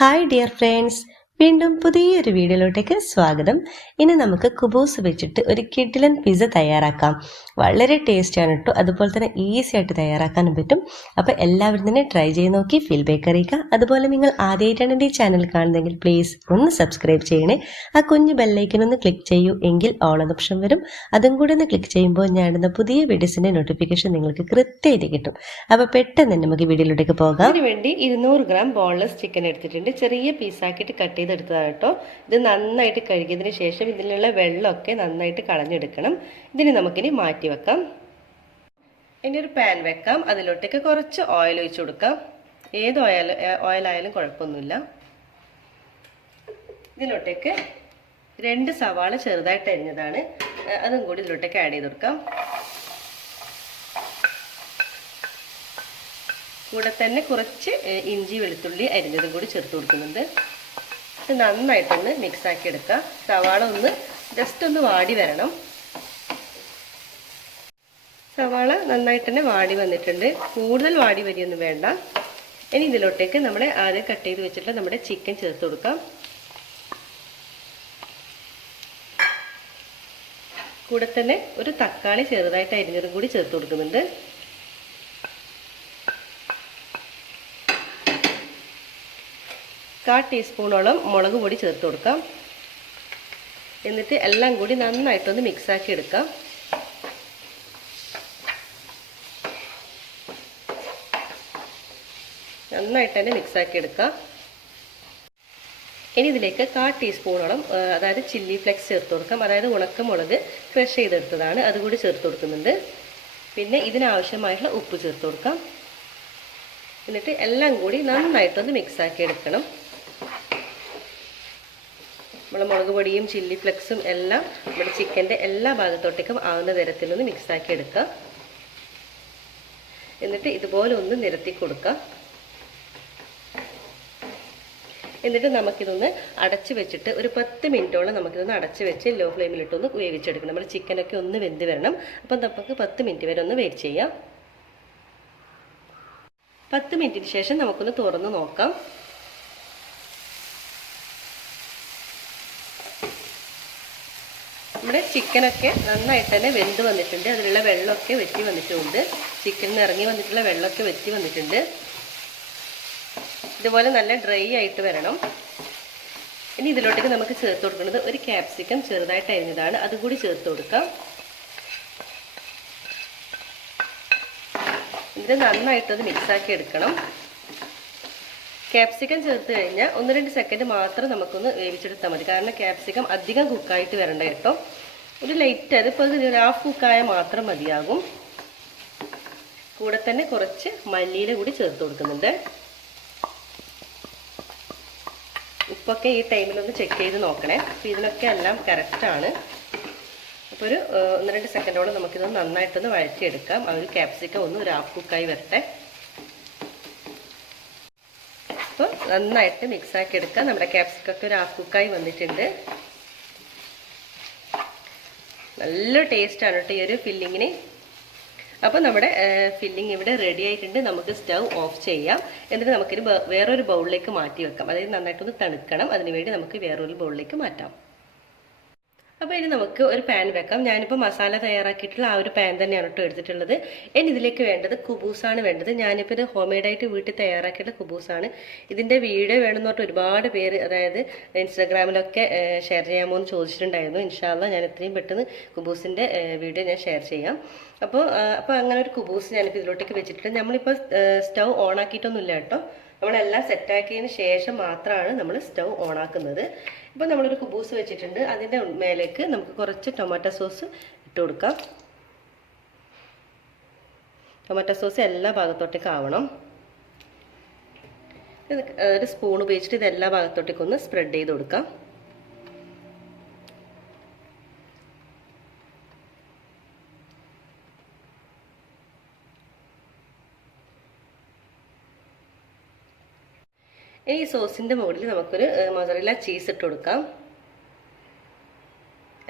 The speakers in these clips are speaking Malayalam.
ഹായ് ഡിയർ ഫ്രണ്ട്സ്, വീണ്ടും പുതിയൊരു വീഡിയോയിലോട്ടേക്ക് സ്വാഗതം. ഇനി നമുക്ക് കുബൂസ് വെച്ചിട്ട് ഒരു കിഡിലൻ പിസ്സ തയ്യാറാക്കാം. വളരെ ടേസ്റ്റാണ് കേട്ടോ, അതുപോലെ തന്നെ ഈസി ആയിട്ട് തയ്യാറാക്കാനും പറ്റും. അപ്പോൾ എല്ലാവരും തന്നെ ട്രൈ ചെയ്ത് നോക്കി ഫീഡ്ബാക്ക് അറിയിക്കുക. അതുപോലെ നിങ്ങൾ ആദ്യമായിട്ടാണ് എൻ്റെ ചാനൽ കാണുന്നതെങ്കിൽ പ്ലീസ് ഒന്ന് സബ്സ്ക്രൈബ് ചെയ്യണേ. ആ കുഞ്ഞു ബെല്ലൈക്കൻ ഒന്ന് ക്ലിക്ക് ചെയ്യൂ, എങ്കിൽ ഓൾ എന്ന ഓപ്ഷൻ വരും. അതും കൂടി ഒന്ന് ക്ലിക്ക് ചെയ്യുമ്പോൾ ഞാനിടുന്ന പുതിയ വീഡിയോസിൻ്റെ നോട്ടിഫിക്കേഷൻ നിങ്ങൾക്ക് കൃത്യമായിട്ട് കിട്ടും. അപ്പോൾ പെട്ടെന്ന് തന്നെ നമുക്ക് വീഡിയോയിലോട്ടേക്ക് പോകാം. അതിന് വേണ്ടി 200 ഗ്രാം ബോൺലെസ് ചിക്കൻ എടുത്തിട്ടുണ്ട്. ചെറിയ പീസാക്കിയിട്ട് കട്ട് ചെയ്തെടുത്തതാണ് കേട്ടോ. ഇത് നന്നായിട്ട് കഴുകിയതിന് ശേഷം ഇതിലുള്ള വെള്ളമൊക്കെ നന്നായിട്ട് കളഞ്ഞെടുക്കണം. ഇതിന് നമുക്കിനി മാറ്റി വെക്കാം. ഇനി ഒരു പാൻ വെക്കാം. അതിലോട്ടേക്ക് കുറച്ച് ഓയിൽ ഒഴിച്ചു കൊടുക്കാം. ഏത് ഓയിലായാലും കുഴപ്പമൊന്നുമില്ല. ഇതിലോട്ടേക്ക് 2 സവാള ചെറുതായിട്ട് അരിഞ്ഞതാണ്, അതും കൂടി ഇതിലോട്ടേക്ക് ആഡ് ചെയ്ത് കൊടുക്കാം. കൂടെ തന്നെ കുറച്ച് ഇഞ്ചി വെളുത്തുള്ളി അരിഞ്ഞതും കൂടി ചേർത്ത് കൊടുക്കുന്നുണ്ട്. ഇത് നന്നായിട്ടൊന്ന് മിക്സാക്കി എടുക്കാം. സവാള ഒന്ന് ജസ്റ്റ് ഒന്ന് വാടി വരണം. സവാള നന്നായിട്ട് തന്നെ വാടി വന്നിട്ടുണ്ട്. കൂടുതൽ വാടി വരിയൊന്നും വേണ്ട. ഇനി ഇതിലോട്ടേക്ക് നമ്മുടെ ആദ്യം കട്ട് ചെയ്ത് വെച്ചിട്ടുള്ള നമ്മുടെ ചിക്കൻ ചേർത്ത് കൊടുക്കാം. കൂടെ തന്നെ ഒരു തക്കാളി ചെറുതായിട്ട് അരിഞ്ഞതും കൂടി ചേർത്ത് കൊടുക്കുന്നുണ്ട്. കാൽ ടീസ്പൂണോളം മുളക് പൊടി ചേർത്ത് കൊടുക്കാം. എന്നിട്ട് എല്ലാം കൂടി നന്നായിട്ടൊന്ന് മിക്സാക്കി എടുക്കാം. നന്നായിട്ട് തന്നെ മിക്സാക്കി എടുക്കാം. ഇനി ഇതിലേക്ക് കാൽ ടീസ്പൂണോളം അതായത് ചില്ലി ഫ്ലെക്സ് ചേർത്ത് കൊടുക്കാം. അതായത് ഉണക്കമുളക് ക്രഷ് ചെയ്തെടുത്തതാണ്, അതുകൂടി ചേർത്ത് കൊടുക്കുന്നുണ്ട്. പിന്നെ ഇതിനാവശ്യമായിട്ടുള്ള ഉപ്പ് ചേർത്ത് കൊടുക്കാം. എന്നിട്ട് എല്ലാം കൂടി നന്നായിട്ടൊന്ന് മിക്സാക്കി എടുക്കണം. നമ്മൾ മുളക് പൊടിയും ചില്ലി ഫ്ലെക്സും എല്ലാം നമ്മുടെ ചിക്കൻ്റെ എല്ലാ ഭാഗത്തോട്ടേക്കും ആവുന്ന തരത്തിലൊന്ന് മിക്സാക്കി എടുക്കുക. എന്നിട്ട് ഇതുപോലെ ഒന്ന് നിരത്തി കൊടുക്കുക. എന്നിട്ട് നമുക്കിതൊന്ന് അടച്ചു വെച്ചിട്ട് ഒരു 10 മിനിറ്റോളം നമുക്കിതൊന്ന് അടച്ചു വെച്ച് ലോ ഫ്ലെയിമിലിട്ടൊന്ന് വേവിച്ചെടുക്കണം. നമ്മൾ ചിക്കനൊക്കെ ഒന്ന് വെന്ത് വരണം. അപ്പം നമുക്ക് 10 മിനിറ്റ് വരെ ഒന്ന് വെയിറ്റ് ചെയ്യാം. 10 മിനിറ്റിന് ശേഷം നമുക്കൊന്ന് തുറന്ന് നോക്കാം. നമ്മുടെ ചിക്കനൊക്കെ നന്നായിട്ട് തന്നെ വെന്ത് വന്നിട്ടുണ്ട്. അതിലുള്ള വെള്ളമൊക്കെ വറ്റി വന്നിട്ടുണ്ട്. ചിക്കനിൽ നിന്ന് ഇറങ്ങി വന്നിട്ടുള്ള വെള്ളമൊക്കെ വറ്റി വന്നിട്ടുണ്ട്. ഇതുപോലെ നല്ല ഡ്രൈ ആയിട്ട് വരണം. ഇനി ഇതിലോട്ടേക്ക് നമുക്ക് ചേർത്ത് കൊടുക്കുന്നത് ഒരു ക്യാപ്സിക്കം ചെറുതായിട്ട് അരിഞ്ഞതാണ്, അതുകൂടി ചേർത്ത് കൊടുക്കാം. ഇത് നന്നായിട്ടൊന്ന് മിക്സാക്കി എടുക്കണം. ക്യാപ്സിക്കം ചേർത്ത് കഴിഞ്ഞാൽ 1-2 സെക്കൻഡ് മാത്രം നമുക്കൊന്ന് വേവിച്ചെടുത്താൽ മതി. കാരണം ക്യാപ്സിക്കം അധികം കുക്കായിട്ട് വരണ്ട കേട്ടോ. ഒരു ലൈറ്റ് അതിപ്പോൾ ഒരു ഹാഫ് കുക്കായ മാത്രം മതിയാകും. കൂടെ തന്നെ കുറച്ച് മല്ലിയില കൂടി ചേർത്ത് കൊടുക്കുന്നുണ്ട്. ഉപ്പൊക്കെ ഈ ടൈമിലൊന്ന് ചെക്ക് ചെയ്ത് നോക്കണേ. അപ്പോൾ ഇതിനൊക്കെ എല്ലാം കറക്റ്റാണ്. അപ്പോൾ ഒരു 1-2 സെക്കൻഡോളം നമുക്കിത് നന്നായിട്ടൊന്ന് വഴറ്റിയെടുക്കാം. ആ ഒരു ക്യാപ്സിക്കം ഒന്ന് ഒരു ഹാഫ് കുക്കായി വരട്ടെ. അപ്പോൾ നന്നായിട്ട് മിക്സാക്കി എടുക്കാം. നമ്മുടെ ക്യാപ്സിക്കൊക്കെ ഒരു ഹാഫ് കുക്കായി വന്നിട്ടുണ്ട്. നല്ല ടേസ്റ്റാണ് കേട്ടോ ഈ ഒരു ഫില്ലിങ്ങിന്. അപ്പോൾ നമ്മുടെ ഫില്ലിങ് ഇവിടെ റെഡി ആയിട്ടുണ്ട്. നമുക്ക് സ്റ്റൗ ഓഫ് ചെയ്യാം. എന്നിട്ട് നമുക്കൊരു വേറൊരു ബൗളിലേക്ക് മാറ്റി വെക്കാം. അതായത് നന്നായിട്ടൊന്ന് തണുക്കണം. അതിനുവേണ്ടി നമുക്ക് വേറൊരു ബൗളിലേക്ക് മാറ്റാം. അപ്പോൾ ഇനി നമുക്ക് ഒരു പാൻ വെക്കാം. ഞാനിപ്പോൾ മസാല തയ്യാറാക്കിയിട്ടുള്ള ആ ഒരു പാൻ തന്നെയാണ് കേട്ടോ എടുത്തിട്ടുള്ളത്. ഇനി ഇതിലേക്ക് വേണ്ടത് കുബൂസാണ് വേണ്ടത്. ഞാനിപ്പോൾ ഇത് ഹോം മെയ്ഡായിട്ട് വീട്ടിൽ തയ്യാറാക്കിയിട്ടുള്ള കുബൂസാണ്. ഇതിൻ്റെ വീഡിയോ വേണമെന്ന് പറഞ്ഞിട്ട് ഒരുപാട് പേര് അതായത് ഇൻസ്റ്റാഗ്രാമിലൊക്കെ ഷെയർ ചെയ്യാമോ എന്ന് ചോദിച്ചിട്ടുണ്ടായിരുന്നു. ഇൻഷാ അല്ലാഹ് ഞാൻ എത്രയും പെട്ടെന്ന് കുബൂസിൻ്റെ വീഡിയോ ഞാൻ ഷെയർ ചെയ്യാം. അപ്പോൾ അങ്ങനെ ഒരു കുബൂസ് ഞാനിപ്പോൾ ഇതിലോട്ടേക്ക് വെച്ചിട്ടുണ്ട്. നമ്മളിപ്പോൾ സ്റ്റൗ ഓൺ ആക്കിയിട്ടൊന്നുമില്ല കേട്ടോ. നമ്മളെല്ലാം സെറ്റാക്കിയതിന് ശേഷം മാത്രമാണ് നമ്മൾ സ്റ്റൗ ഓണാക്കുന്നത്. ഇപ്പോൾ നമ്മളൊരു കുബൂസ് വെച്ചിട്ടുണ്ട്. അതിൻ്റെ മേലേക്ക് നമുക്ക് കുറച്ച് ടൊമാറ്റോ സോസ് ഇട്ട് കൊടുക്കാം. ടൊമാറ്റോ സോസ് എല്ലാ ഭാഗത്തോട്ടേക്കും ആവണം. ഒരു സ്പൂൺ ഉപയോഗിച്ചിട്ട് ഇത് എല്ലാ ഭാഗത്തോട്ടേക്കും ഒന്ന് സ്പ്രെഡ് ചെയ്ത് കൊടുക്കാം. ഈ സോസിൻ്റെ മുകളിൽ നമുക്കൊരു മൊസറല്ല ചീസ് ഇട്ട് കൊടുക്കാം.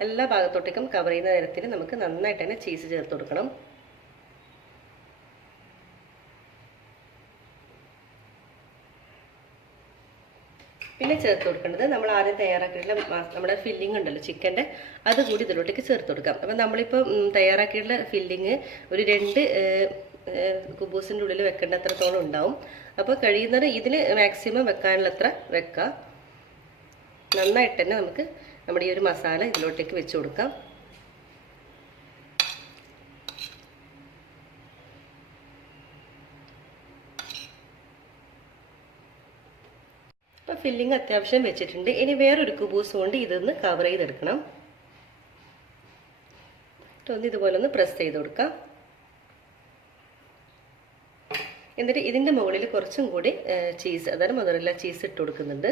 എല്ലാ ഭാഗത്തോട്ടേക്കും കവർ ചെയ്യുന്ന തരത്തിൽ നമുക്ക് നന്നായിട്ട് തന്നെ ചീസ് ചേർത്ത് കൊടുക്കണം. പിന്നെ ചേർത്ത് കൊടുക്കേണ്ടത് നമ്മൾ ആദ്യം തയ്യാറാക്കിയിട്ടുള്ള നമ്മുടെ ഫില്ലിംഗ് ഉണ്ടല്ലോ ചിക്കൻ്റെ, അതുകൂടി ഇതിലോട്ടേക്ക് ചേർത്ത് കൊടുക്കാം. അപ്പം നമ്മളിപ്പോൾ തയ്യാറാക്കിയിട്ടുള്ള ഫില്ലിങ് ഒരു 2 കുബൂസിൻ്റെ ഉള്ളിൽ വെക്കേണ്ട അത്രത്തോളം ഉണ്ടാവും. അപ്പോൾ കഴിയുന്നത് ഇതിൽ മാക്സിമം വെക്കാനുള്ള അത്ര വെക്കാം. നന്നായിട്ട് തന്നെ നമുക്ക് നമ്മുടെ ഈ ഒരു മസാല ഇതിലോട്ടേക്ക് വെച്ച് കൊടുക്കാം. അപ്പോൾ ഫില്ലിങ് അത്യാവശ്യം വെച്ചിട്ടുണ്ട്. ഇനി വേറൊരു കുബൂസ് കൊണ്ട് ഇതൊന്ന് കവർ ചെയ്തെടുക്കണം. ഒന്ന് ഇതുപോലെ ഒന്ന് പ്രസ് ചെയ്ത് കൊടുക്കാം. എന്നിട്ട് ഇതിൻ്റെ മുകളിൽ കുറച്ചും കൂടി ചീസ്, അതായത് മൊസറല്ല ചീസ് ഇട്ട് കൊടുക്കുന്നുണ്ട്.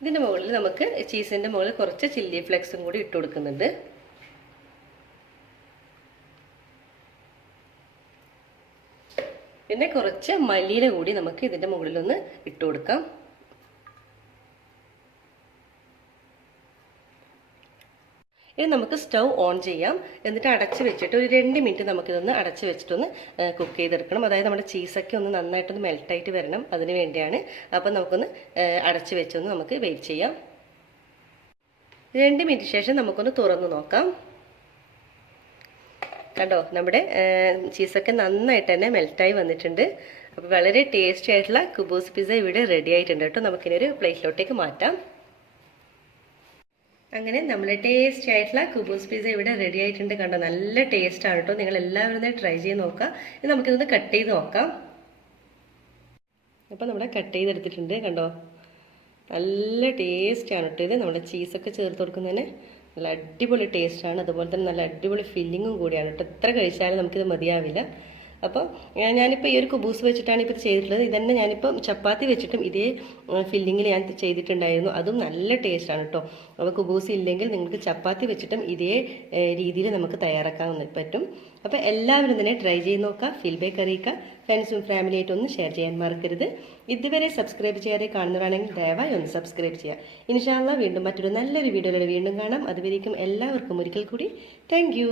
ഇതിൻ്റെ മുകളിൽ നമുക്ക് ചീസിൻ്റെ മുകളിൽ കുറച്ച് ചില്ലി ഫ്ലെക്സും കൂടി ഇട്ട് കൊടുക്കുന്നുണ്ട്. പിന്നെ കുറച്ച് മല്ലിയില കൂടി നമുക്ക് ഇതിൻ്റെ മുകളിലൊന്ന് ഇട്ട് കൊടുക്കാം. ഇനി നമുക്ക് സ്റ്റൗ ഓൺ ചെയ്യാം. എന്നിട്ട് അടച്ച് വെച്ചിട്ട് ഒരു 2 മിനിറ്റ് നമുക്കിതൊന്ന് അടച്ച് വെച്ചിട്ടൊന്ന് കുക്ക് ചെയ്തെടുക്കണം. അതായത് നമ്മുടെ ചീസൊക്കെ ഒന്ന് നന്നായിട്ടൊന്ന് മെൽട്ടായിട്ട് വരണം, അതിന് വേണ്ടിയാണ്. അപ്പം നമുക്കൊന്ന് അടച്ച് വെച്ചൊന്ന് നമുക്ക് വെയിറ്റ് ചെയ്യാം. 2 മിനിറ്റ് ശേഷം നമുക്കൊന്ന് തുറന്ന് നോക്കാം. കണ്ടോ, നമ്മുടെ ചീസൊക്കെ നന്നായിട്ട് തന്നെ മെൽറ്റായി വന്നിട്ടുണ്ട്. അപ്പോൾ വളരെ ടേസ്റ്റി ആയിട്ടുള്ള കുബൂസ് പിസ്സ ഇവിടെ റെഡി ആയിട്ടുണ്ട് കേട്ടോ. നമുക്കിനൊരു പ്ലേറ്റിലോട്ടേക്ക് മാറ്റാം. അങ്ങനെ നമ്മൾ ടേസ്റ്റി ആയിട്ടുള്ള കുബൂസ് പിസ്സ ഇവിടെ റെഡി ആയിട്ടുണ്ട്. കണ്ടോ, നല്ല ടേസ്റ്റാണ് കേട്ടോ. നിങ്ങൾ എല്ലാവരും ട്രൈ ചെയ്ത് നോക്കാം. ഇനി നമുക്കിതൊന്ന് കട്ട് ചെയ്ത് നോക്കാം. അപ്പോൾ നമ്മുടെ കട്ട് ചെയ്തെടുത്തിട്ടുണ്ട്. കണ്ടോ, നല്ല ടേസ്റ്റാണ് കേട്ടോ. ഇത് നമ്മുടെ ചീസൊക്കെ ചേർത്ത് കൊടുക്കുന്നതിന് നല്ല അടിപൊളി ടേസ്റ്റാണ്. അതുപോലെ തന്നെ നല്ല അടിപൊളി ഫില്ലിങ്ങും കൂടിയാണ് കേട്ടോ. എത്ര കഴിച്ചാലും നമുക്കിത് മതിയാവില്ല. അപ്പോൾ ഞാനിപ്പോൾ ഈ ഒരു കുബൂസ് വെച്ചിട്ടാണ് ഇപ്പോൾ ഇത് ചെയ്തിട്ടുള്ളത്. ഇതന്നെ ഞാനിപ്പോൾ ചപ്പാത്തി വെച്ചിട്ടും ഇതേ ഫില്ലിങ്ങിൽ ഞാൻ ചെയ്തിട്ടുണ്ടായിരുന്നു. അതും നല്ല ടേസ്റ്റാണ് കേട്ടോ. അപ്പോൾ കുബൂസ് ഇല്ലെങ്കിൽ നിങ്ങൾക്ക് ചപ്പാത്തി വെച്ചിട്ടും ഇതേ രീതിയിൽ നമുക്ക് തയ്യാറാക്കാൻ പറ്റും. അപ്പോൾ എല്ലാവരും തന്നെ ട്രൈ ചെയ്ത് നോക്കുക, ഫീഡ്ബാക്ക് അറിയിക്കുക. ഫ്രണ്ട്സും ഫാമിലിയായിട്ടൊന്ന് ഷെയർ ചെയ്യാൻ മറക്കരുത്. ഇതുവരെ സബ്സ്ക്രൈബ് ചെയ്യാതെ കാണുന്നവരാണെങ്കിൽ ദയവായി ഒന്ന് സബ്സ്ക്രൈബ് ചെയ്യുക. ഇൻഷാ അല്ലാഹ് വീണ്ടും മറ്റൊരു നല്ലൊരു വീഡിയോയിലൂടെ വീണ്ടും കാണാം. അതുവരേക്കും എല്ലാവർക്കും ഒരിക്കൽ കൂടി താങ്ക് യു.